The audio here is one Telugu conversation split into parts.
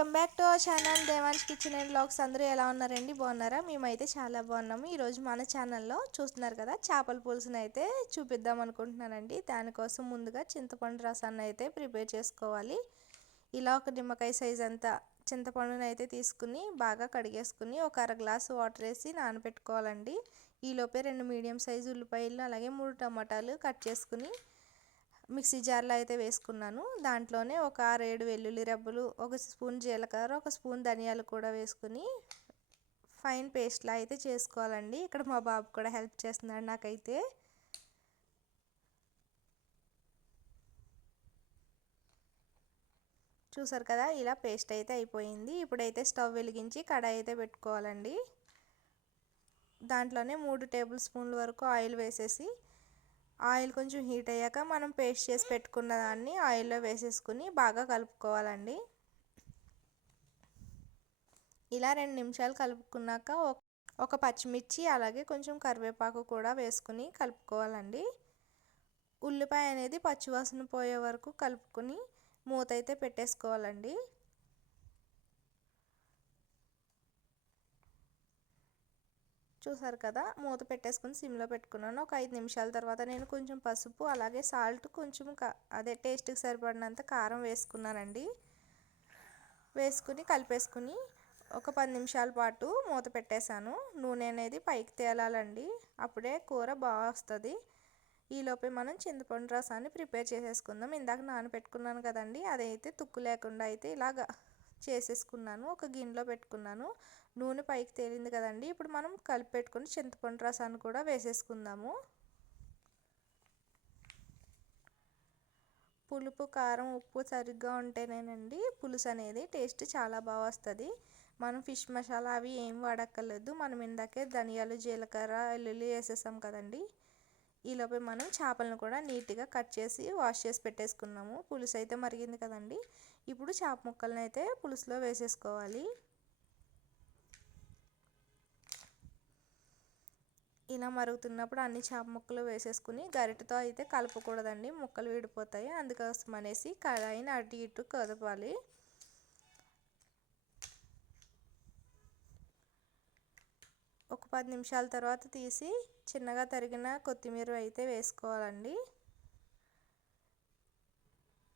Welcome back to our channel Devans kitchen and blogs. అందరూ ఎలా ఉన్నారండి? బాగున్నారా? మేమైతే చాలా బాగున్నాము. ఈరోజు మన ఛానల్లో చూస్తున్నారు కదా చేపల పులుసుని అయితే చూపిద్దాం అనుకుంటున్నానండి. దానికోసం ముందుగా చింతపండు రసాన్ని అయితే ప్రిపేర్ చేసుకోవాలి. ఇలా ఒక నిమ్మకాయ సైజ్ అంతా చింతపండుని అయితే తీసుకుని బాగా కడిగేసుకుని ఒక అర గ్లాసు వాటర్ వేసి నానబెట్టుకోవాలండి. ఈలోపే రెండు మీడియం సైజు ఉల్లిపాయలు అలాగే మూడు టమాటాలు కట్ చేసుకుని మిక్సీ జార్లో అయితే వేసుకున్నాను. దాంట్లోనే ఒక ఆరేడు వెల్లుల్లి రబ్బులు ఒక స్పూన్ జీలకర్ర ఒక స్పూన్ ధనియాలు కూడా వేసుకుని ఫైన్ పేస్ట్లా అయితే చేసుకోవాలండి. ఇక్కడ మా బాబు కూడా హెల్ప్ చేస్తున్నాడు నాకైతే. చూసారు కదా ఇలా పేస్ట్ అయితే అయిపోయింది. ఇప్పుడైతే స్టవ్ వెలిగించి కడాయి అయితే పెట్టుకోవాలండి. దాంట్లోనే మూడు టేబుల్ స్పూన్ల వరకు ఆయిల్ వేసేసి ఆయిల్ కొంచెం హీట్ అయ్యాక మనం పేస్ట్ చేసి పెట్టుకున్న దాన్ని ఆయిల్లో వేసేసుకుని బాగా కలుపుకోవాలండి. ఇలా రెండు నిమిషాలు కలుపుకున్నాక ఒక పచ్చిమిర్చి అలాగే కొంచెం కరివేపాకు కూడా వేసుకుని కలుపుకోవాలండి. ఉల్లిపాయ అనేది పచ్చివాసన పోయే వరకు కలుపుకొని మూత అయితే పెట్టేసుకోవాలండి. చూసారు కదా మూత పెట్టేసుకుని సిమ్లో పెట్టుకున్నాను. ఒక ఐదు నిమిషాల తర్వాత నేను కొంచెం పసుపు అలాగే సాల్ట్ కొంచెం అదే టేస్ట్కి సరిపడినంత కారం వేసుకున్నానండి. వేసుకుని కలిపేసుకుని ఒక పది నిమిషాల పాటు మూత పెట్టేశాను. నూనె అనేది పైకి తేలాలండి. అప్పుడే కూర బాగా వస్తుంది. ఈలోపే మనం చింతపండు రసాన్ని ప్రిపేర్ చేసేసుకుందాం. ఇందాక నానబెట్టుకున్నాను కదండి అదైతే తుక్కు లేకుండా అయితే ఇలాగా చేసేసుకున్నాను. ఒక గిన్నెలో పెట్టుకున్నాను. నూనె పైకి తేలింది కదండి. ఇప్పుడు మనం కలిపి పెట్టుకుని చింతపండు రసాన్ని కూడా వేసేసుకుందాము. పులుపు కారం ఉప్పు సరిగ్గా ఉంటేనేనండి పులుసు అనేది టేస్ట్ చాలా బాగా వస్తుంది. మనం ఫిష్ మసాలా అవి ఏం వాడక్కర్లేదు. మనం ఇందాకే ధనియాలు జీలకర్ర ఎల్లుల్లి వేసేసాం కదండి. ఈలోపే మనం చేపలను కూడా నీట్గా కట్ చేసి వాష్ చేసి పెట్టేసుకున్నాము. పులుసు అయితే మరిగింది కదండి. ఇప్పుడు చేప ముక్కలను అయితే పులుసులో వేసేసుకోవాలి. ఇలా మరుగుతున్నప్పుడు అన్ని చేప ముక్కలు వేసేసుకుని గరిటతో అయితే కలపకూడదండి. ముక్కలు విడిపోతాయి. అందుకోసం అనేసి కడాయిని అటు ఇటు కదపాలి. ఒక పది నిమిషాల తర్వాత తీసి చిన్నగా తరిగిన కొత్తిమీర అయితే వేసుకోవాలండి.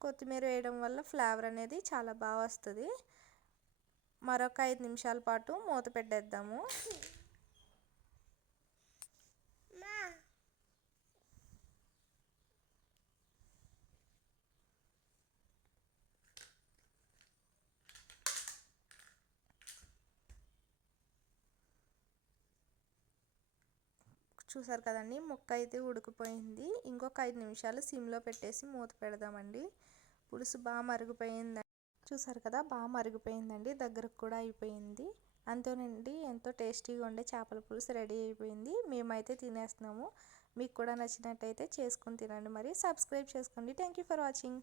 కొత్తిమీర వేయడం వల్ల ఫ్లేవర్ అనేది చాలా బాగా వస్తుంది. మరొక ఐదు నిమిషాల పాటు మూత పెట్టేద్దాము. చూసారు కదండి ముక్క అయితే ఉడికిపోయింది. ఇంకొక ఐదు నిమిషాలు సిమ్లో పెట్టేసి మూత పెడదామండి. పులుసు బాగా మరిగిపోయింది చూసారు కదా బాగా మరిగిపోయిందండి దగ్గరకు కూడా అయిపోయింది. అంతేనండి ఎంతో టేస్టీగా ఉండే చేపల పులుసు రెడీ అయిపోయింది. మేమైతే తినేస్తున్నాము. మీకు కూడా నచ్చినట్టయితే చేసుకుని తినండి మరి. సబ్స్క్రైబ్ చేసుకోండి. Thank for watching.